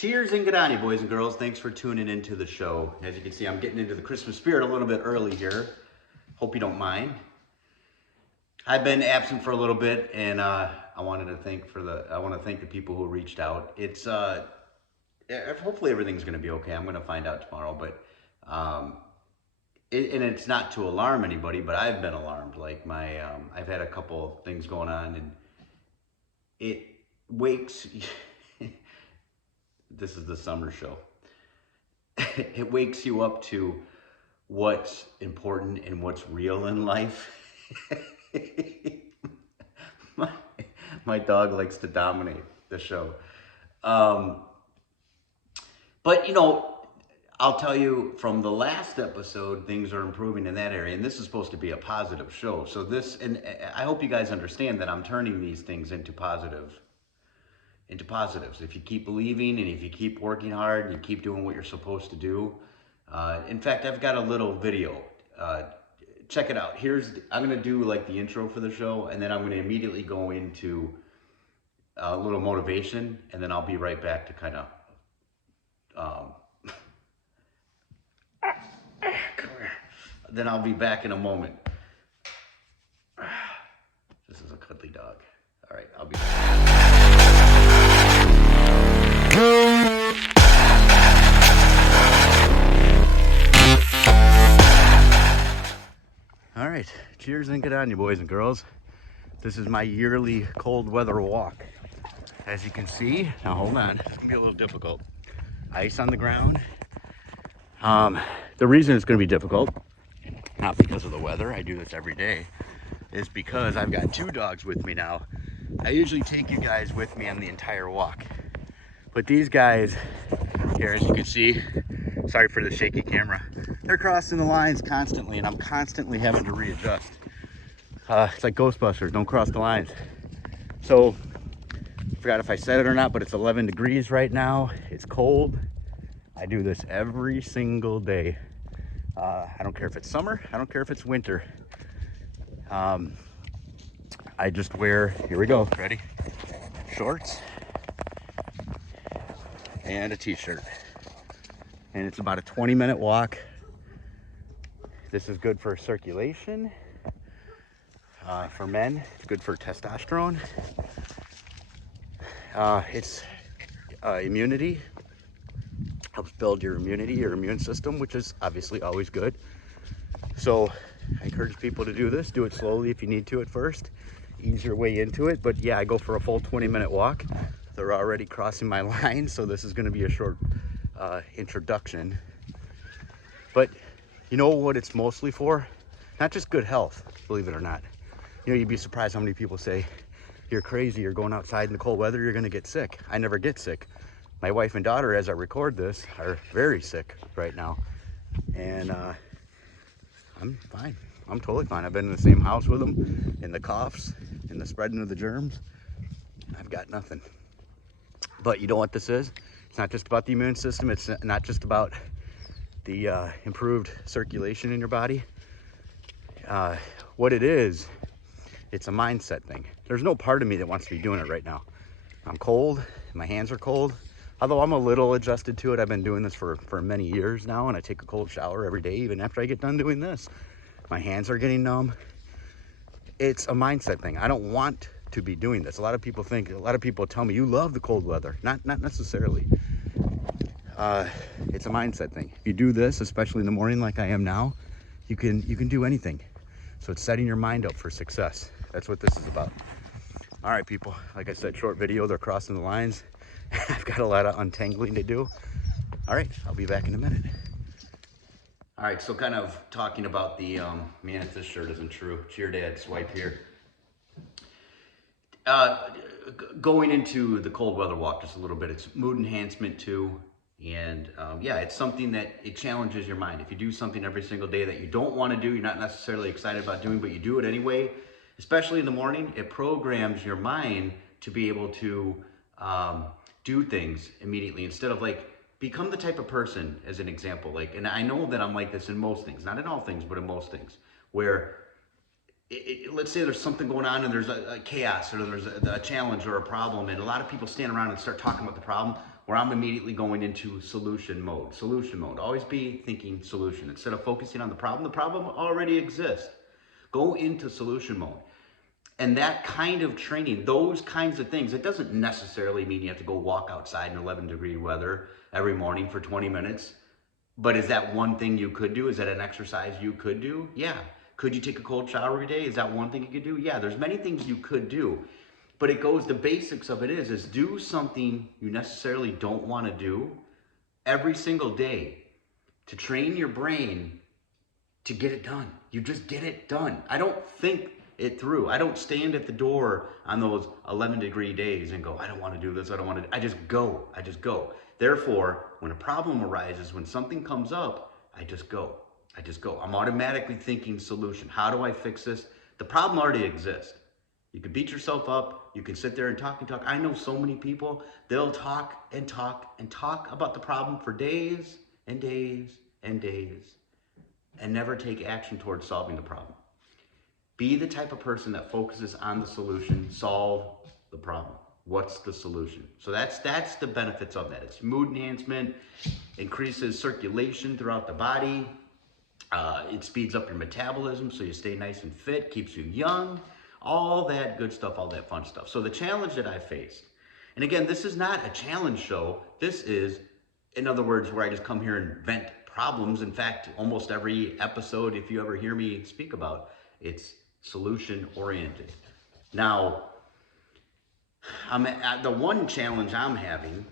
Cheers and good on you, boys and girls. Thanks for tuning into the show. As you can see, I'm getting into the Christmas spirit a little bit early here. Hope you don't mind. I've been absent for a little bit, and I want to thank the people who reached out. It's hopefully everything's going to be okay. I'm going to find out tomorrow, but and it's not to alarm anybody, but I've been alarmed. Like I've had a couple of things going on, and it wakes. This is the summer show. It wakes you up to what's important and what's real in life. my, my dog likes to dominate the show. But I'll tell you from the last episode, things are improving in that area, and this is supposed to be a positive show. So and I hope you guys understand that I'm turning these things into positives. If you keep believing and if you keep working hard and you keep doing what you're supposed to do. In fact, I've got a little video. Check it out. I'm going to do like the intro for the show, and then I'm going to immediately go into a little motivation, and then I'll be right back to kind of come here. Then I'll be back in a moment. This is a cuddly dog. All right, I'll be back. All right, cheers and good on you, boys and girls. This is my yearly cold weather walk. As you can see, now hold on, it's gonna be a little difficult. Ice on the ground. The reason it's gonna be difficult, not because of the weather, I do this every day, is because I've got two dogs with me now. I usually take you guys with me on the entire walk. But these guys here, as you can see, sorry for the shaky camera, they're crossing the lines constantly, and I'm constantly having to readjust. It's like Ghostbusters, don't cross the lines. So, I forgot if I said it or not, but it's 11 degrees right now. It's cold. I do this every single day. I don't care if it's summer, I don't care if it's winter. I just wear, here we go, ready? Shorts and a t-shirt. And it's about a 20-minute walk. This is good for circulation. For men, it's good for testosterone. It's immunity. Helps build your immunity, your immune system, which is obviously always good. So I encourage people to do this. Do it slowly if you need to at first. Ease your way into it. But yeah, I go for a full 20-minute walk. They're already crossing my line, so this is going to be a short introduction. But you know what it's mostly for? Not just good health, believe it or not. You'd be surprised how many people say, you're crazy, you're going outside in the cold weather, you're going to get sick. I never get sick. My wife and daughter, as I record this, are very sick right now. And I'm fine. I'm totally fine. I've been in the same house with them, in the coughs, in the spreading of the germs. I've got nothing. But you know what this is? It's not just about the immune system. It's not just about the improved circulation in your body. What it is, it's a mindset thing. There's no part of me that wants to be doing it right now. I'm cold, my hands are cold. Although I'm a little adjusted to it. I've been doing this for many years now, and I take a cold shower every day, even after I get done doing this. My hands are getting numb. It's a mindset thing. I don't want to be doing this. A lot of people tell me, you love the cold weather. Not necessarily. It's a mindset thing. If you do this, especially in the morning like I am now, you can do anything. So it's setting your mind up for success. That's what this is about. All right, people, like I said, short video, they're crossing the lines. I've got a lot of untangling to do. All right, I'll be back in a minute. All right, so kind of talking about the, man, if this shirt isn't true, Cheer Dad swipe here. Going into the cold weather walk just a little bit, it's mood enhancement too. And yeah, it's something that it challenges your mind. If you do something every single day that you don't want to do, you're not necessarily excited about doing, but you do it anyway, especially in the morning, it programs your mind to be able to do things immediately instead of like, become the type of person, as an example, like, and I know that I'm like this in most things, not in all things, but in most things, where let's say there's something going on and there's a chaos or there's a challenge or a problem, and a lot of people stand around and start talking about the problem, where I'm immediately going into solution mode. Solution mode. Always be thinking solution. Instead of focusing on the problem already exists. Go into solution mode. And that kind of training, those kinds of things, it doesn't necessarily mean you have to go walk outside in 11-degree weather every morning for 20 minutes. But is that one thing you could do? Is that an exercise you could do? Yeah. Could you take a cold shower every day? Is that one thing you could do? Yeah, there's many things you could do. But it goes, the basics of it is do something you necessarily don't want to do every single day to train your brain to get it done. You just get it done. I don't think it through. I don't stand at the door on those 11-degree days and go, I don't want to do this. I don't want to. I just go. I just go. Therefore, when a problem arises, when something comes up, I just go. I just go. I'm automatically thinking solution. How do I fix this? The problem already exists. You can beat yourself up. You can sit there and talk and talk. I know so many people, they'll talk and talk and talk about the problem for days and days and days and never take action towards solving the problem. Be the type of person that focuses on the solution, solve the problem. What's the solution? So that's the benefits of that. It's mood enhancement, increases circulation throughout the body. It speeds up your metabolism so you stay nice and fit, keeps you young, all that good stuff, all that fun stuff. So the challenge that I faced, and again, this is not a challenge show. This is, in other words, where I just come here and vent problems. In fact, almost every episode, if you ever hear me speak about, it's solution oriented. Now, the one challenge I'm having,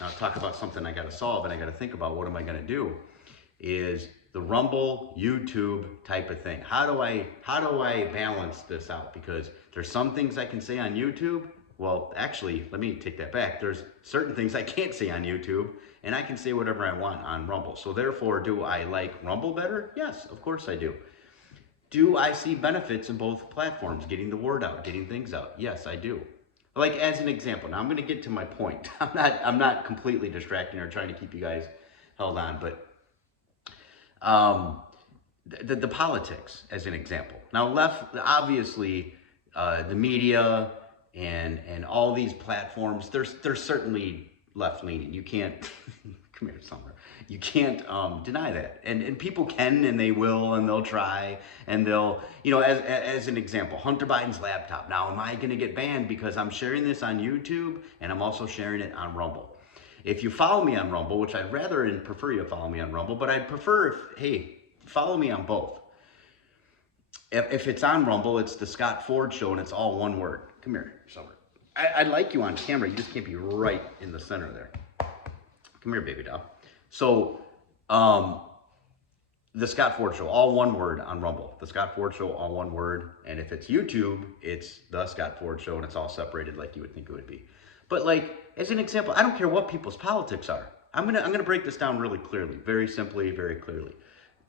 I'll talk about something I got to solve and I got to think about what am I going to do, is the Rumble, YouTube type of thing. How do I balance this out? Because there's some things I can say on YouTube. Well, actually, let me take that back. There's certain things I can't say on YouTube, and I can say whatever I want on Rumble. So therefore, do I like Rumble better? Yes, of course I do. Do I see benefits in both platforms, getting the word out, getting things out? Yes, I do. Like as an example, now I'm going to get to my point. I'm not completely distracting or trying to keep you guys held on, but the politics as an example. Now left, obviously, the media and all these platforms, they're certainly left leaning. You can't come here somewhere. You can't deny that. And people can, and they will, and they'll try, and they'll, as an example, Hunter Biden's laptop. Now, am I going to get banned because I'm sharing this on YouTube and I'm also sharing it on Rumble? If you follow me on Rumble, which I'd rather and prefer you follow me on Rumble, but I'd prefer follow me on both. If it's on Rumble, it's the Scott Ford Show, and it's all one word. Come here, somewhere. I'd like you on camera. You just can't be right in the center there. Come here, baby doll. So, the Scott Ford Show, all one word on Rumble. The Scott Ford Show, all one word. And if it's YouTube, it's the Scott Ford Show, and it's all separated like you would think it would be. But like, as an example, I don't care what people's politics are. I'm gonna break this down really clearly, very simply, very clearly.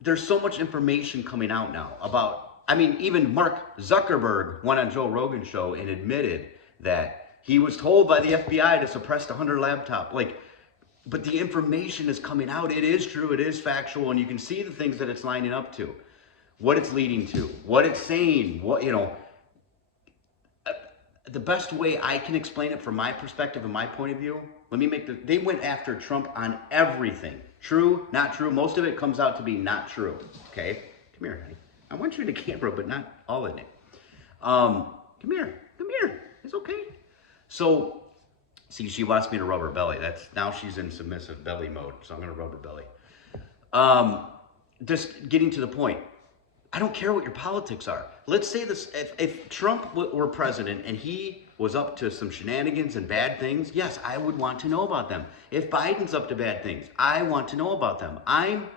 There's so much information coming out now about, even Mark Zuckerberg went on Joe Rogan's show and admitted that he was told by the FBI to suppress the Hunter laptop. But the information is coming out. It is true, it is factual, and you can see the things that it's lining up to, what it's leading to, what it's saying, the best way I can explain it from my perspective and my point of view, they went after Trump on everything. True, not true. Most of it comes out to be not true. Okay? Come here, honey. I want you in the camera, but not all in it. Come here. It's okay. So, see, she wants me to rub her belly. Now she's in submissive belly mode, so I'm going to rub her belly. Just getting to the point. I don't care what your politics are. Let's say this, if Trump were president and he was up to some shenanigans and bad things, yes, I would want to know about them. If Biden's up to bad things, I want to know about them. I'm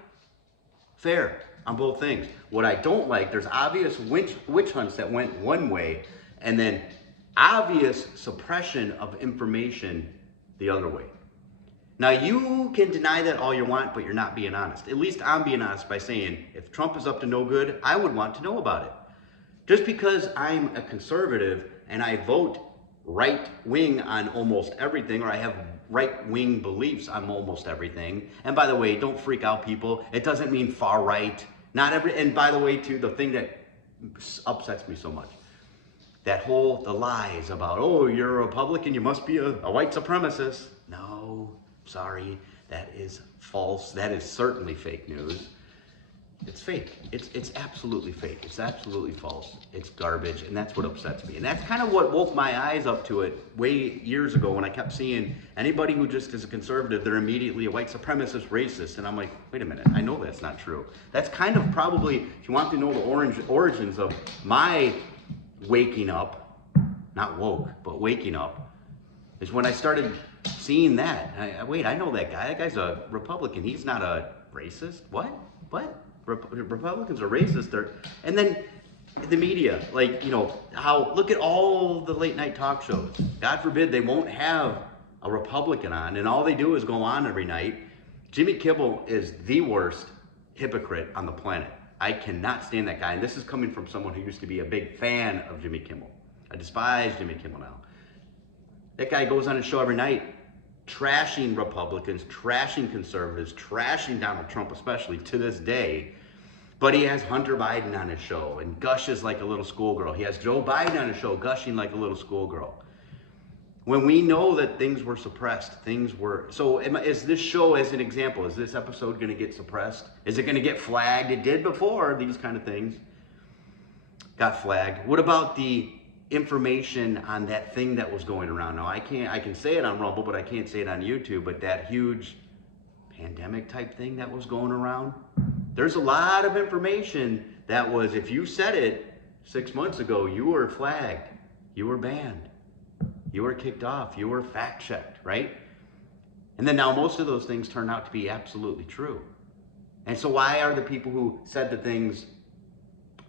fair on both things. What I don't like, there's obvious witch hunts that went one way, and then obvious suppression of information the other way. Now, you can deny that all you want, but you're not being honest. At least I'm being honest by saying, if Trump is up to no good, I would want to know about it. Just because I'm a conservative and I vote right-wing on almost everything, or I have right-wing beliefs on almost everything, and by the way, don't freak out, people. It doesn't mean far-right. And by the way, too, the thing that upsets me so much. The lies about, oh, you're a Republican, you must be a white supremacist. No, sorry, that is false. That is certainly fake news. It's fake. It's absolutely fake. It's absolutely false. It's garbage, and that's what upsets me. And that's kind of what woke my eyes up to it way years ago when I kept seeing anybody who just is a conservative, they're immediately a white supremacist, racist. And I'm like, wait a minute, I know that's not true. That's kind of probably, if you want to know the origins of my waking up, not woke, but waking up, is when I started seeing that. Wait, I know that guy. That guy's a Republican. He's not a racist. What? Republicans are racist. And then the media, like, look at all the late night talk shows. God forbid they won't have a Republican on, and all they do is go on every night. Jimmy Kimmel is the worst hypocrite on the planet. I cannot stand that guy, and this is coming from someone who used to be a big fan of Jimmy Kimmel. I despise Jimmy Kimmel now. That guy goes on his show every night, trashing Republicans, trashing conservatives, trashing Donald Trump, especially to this day. But he has Hunter Biden on his show and gushes like a little schoolgirl. He has Joe Biden on his show gushing like a little schoolgirl. When we know that things were suppressed, so is this show, as an example, is this episode going to get suppressed? Is it going to get flagged? It did before, these kind of things got flagged. What about the information on that thing that was going around? Now I can say it on Rumble, but I can't say it on YouTube, but that huge pandemic type thing that was going around, there's a lot of information that was, if you said it 6 months ago, you were flagged, you were banned, you were kicked off, you were fact checked, right? And then now most of those things turn out to be absolutely true. And so why are the people who said the things,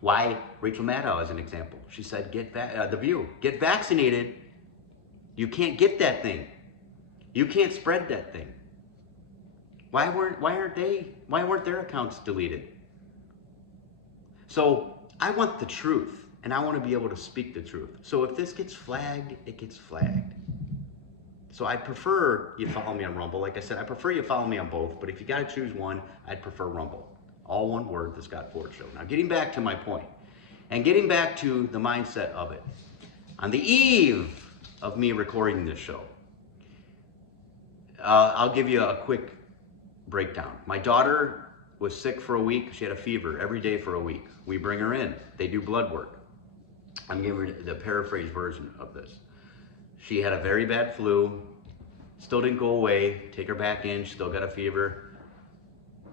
why Rachel Maddow as an example, she said, The View, get vaccinated. You can't get that thing. You can't spread that thing. Why weren't their accounts deleted? So I want the truth, and I want to be able to speak the truth. So if this gets flagged, it gets flagged. So I prefer you follow me on Rumble. Like I said, I prefer you follow me on both, but if you got to choose one, I'd prefer Rumble. All one word, The Scott Ford Show. Now, getting back to my point, and getting back to the mindset of it, on the eve of me recording this show, I'll give you a quick breakdown. My daughter was sick for a week. She had a fever every day for a week. We bring her in. They do blood work. I'm giving the paraphrase version of this. She had a very bad flu, still didn't go away. Take her back in, she still got a fever.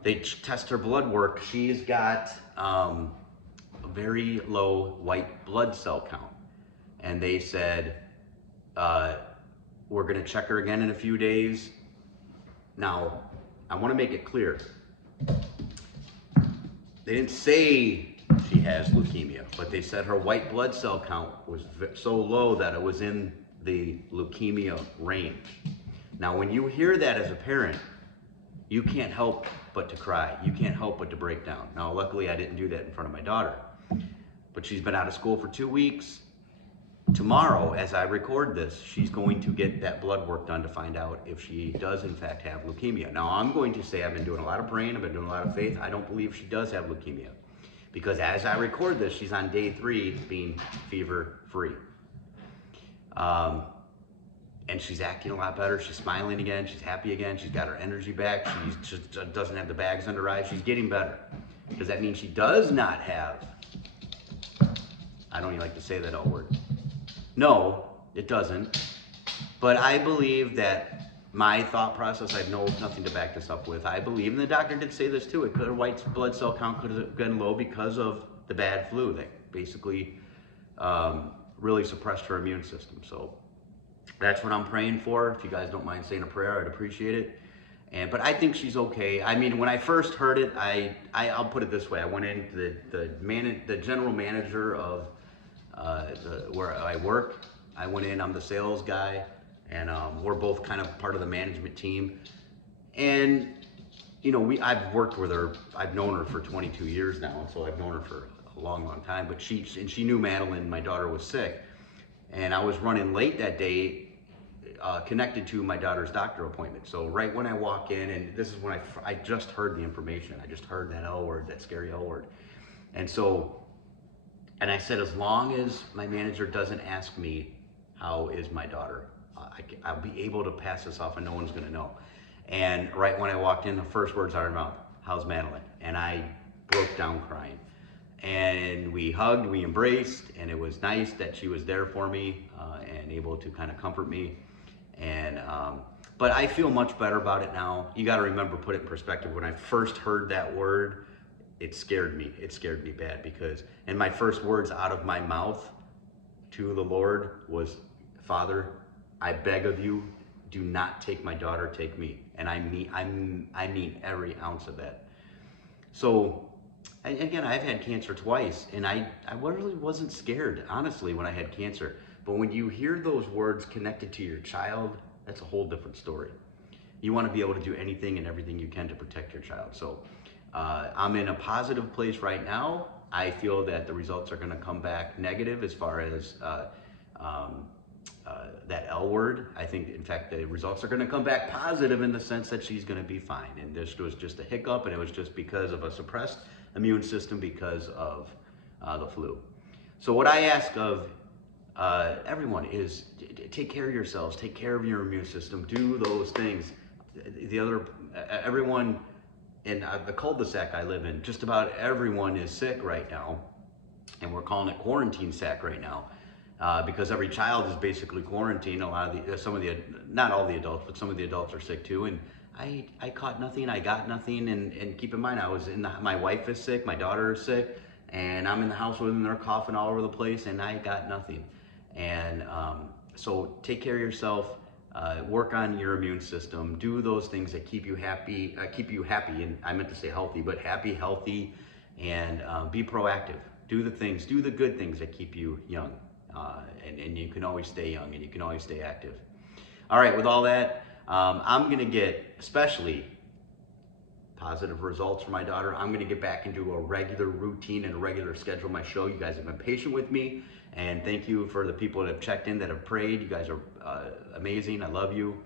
They test her blood work. She's got a very low white blood cell count. And they said, we're gonna check her again in a few days. Now, I wanna make it clear. They didn't say she has leukemia, but they said her white blood cell count was so low that it was in the leukemia range. Now, when you hear that as a parent, you can't help but to cry. You can't help but to break down. Now, luckily, I didn't do that in front of my daughter, but she's been out of school for 2 weeks. Tomorrow, as I record this, she's going to get that blood work done to find out if she does in fact have leukemia. Now, I'm going to say I've been doing a lot of praying, I've been doing a lot of faith. I don't believe she does have leukemia, because as I record this, she's on day 3 being fever-free. And she's acting a lot better. She's smiling again. She's happy again. She's got her energy back. She just doesn't have the bags under her eyes. She's getting better. Does that mean she does not have, I don't even like to say that L word. No, it doesn't. But I believe that my thought process, I have nothing to back this up with. I believe, and the doctor did say this too, her white blood cell count could have been low because of the bad flu that basically really suppressed her immune system. So that's what I'm praying for. If you guys don't mind saying a prayer, I'd appreciate it. But I think she's okay. I mean, when I first heard it, I'll put it this way. I went into the general manager of where I work. I went in, I'm the sales guy, and we're both kind of part of the management team. And I've worked with her. I've known her for 22 years now, and so I've known her for a long, long time. But she knew Madeline, my daughter, was sick, and I was running late that day, connected to my daughter's doctor appointment. So right when I walk in, and this is when I just heard the information. I just heard that L word, that scary L word, and so And I said, as long as my manager doesn't ask me, how is my daughter? I'll be able to pass this off and no one's gonna know. And right when I walked in, the first words out of her mouth, how's Madeline? And I broke down crying. And we hugged, we embraced, and it was nice that she was there for me and able to kind of comfort me. And but I feel much better about it now. You got to remember, put it in perspective. When I first heard that word, it scared me. It scared me bad because, and my first words out of my mouth to the Lord was, Father, I beg of you, do not take my daughter, take me. And I mean every ounce of that. So, again, I've had cancer twice, and I really wasn't scared, honestly, when I had cancer. But when you hear those words connected to your child, that's a whole different story. You want to be able to do anything and everything you can to protect your child. So I'm in a positive place right now. I feel that the results are going to come back negative as far as that L word. I think, in fact, the results are going to come back positive in the sense that she's going to be fine. And this was just a hiccup, and it was just because of a suppressed immune system because of the flu. So what I ask of everyone is take care of yourselves, take care of your immune system, do those things. Everyone in the cul-de-sac I live in, just about everyone is sick right now, and we're calling it quarantine sack right now. Because every child is basically quarantined. Not all the adults, but some of the adults are sick too. And I caught nothing, I got nothing. And keep in mind, my wife is sick, my daughter is sick, and I'm in the house with them, they're coughing all over the place, and I got nothing. And so take care of yourself, work on your immune system, do those things that keep you happy, and I meant to say healthy, but happy, healthy, and be proactive. Do the good things that keep you young. And you can always stay young and you can always stay active. All right, with all that, I'm going to get, especially positive results for my daughter. I'm going to get back into a regular routine and a regular schedule of my show. You guys have been patient with me, and thank you for the people that have checked in, that have prayed. You guys are amazing. I love you.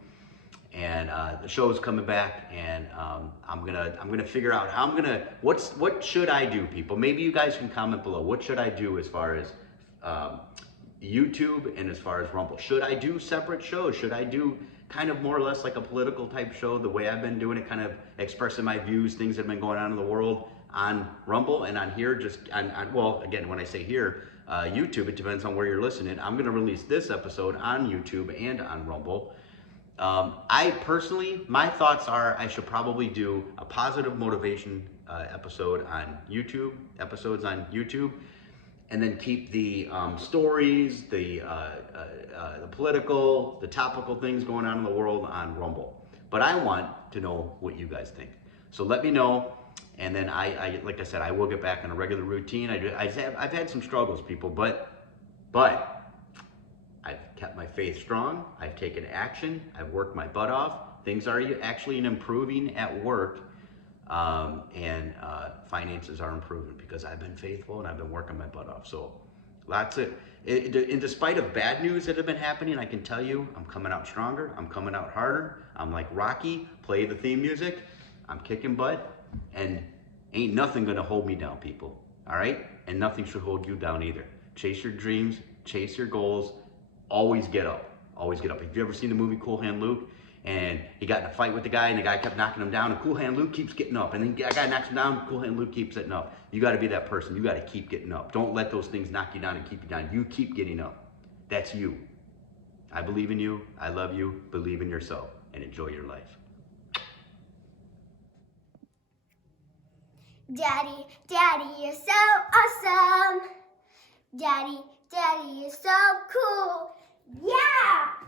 And the show is coming back, and I'm gonna figure out how what should I do, people? Maybe you guys can comment below. What should I do as far as YouTube and as far as Rumble? Should I do separate shows? Should I do kind of more or less like a political type show, the way I've been doing it, kind of expressing my views, things that have been going on in the world on Rumble, and on here, well, again, when I say here, YouTube, it depends on where you're listening. I'm going to release this episode on YouTube and on Rumble. I personally, my thoughts are I should probably do a positive motivation episodes on YouTube, and then keep the stories, the political, the topical things going on in the world on Rumble. But I want to know what you guys think. So let me know, and then like I said, I will get back on a regular routine. I've had some struggles, people, but I've kept my faith strong. I've taken action. I've worked my butt off. Things are actually improving at work. And finances are improving because I've been faithful and I've been working my butt off. So that's it. In despite of bad news that have been happening, I can tell you I'm coming out stronger. I'm coming out harder. I'm like Rocky, play the theme music. I'm kicking butt, and ain't nothing gonna hold me down, people. All right? And nothing should hold you down either. Chase your dreams, chase your goals. Always get up. Always get up. Have you ever seen the movie Cool Hand Luke? And he got in a fight with the guy, and the guy kept knocking him down, and Cool Hand Luke keeps getting up. And then the guy knocks him down, Cool Hand Luke keeps getting up. You got to be that person. You got to keep getting up. Don't let those things knock you down and keep you down. You keep getting up. That's you. I believe in you. I love you. Believe in yourself, and enjoy your life. Daddy, Daddy, you're so awesome. Daddy, Daddy, you're so cool. Yeah!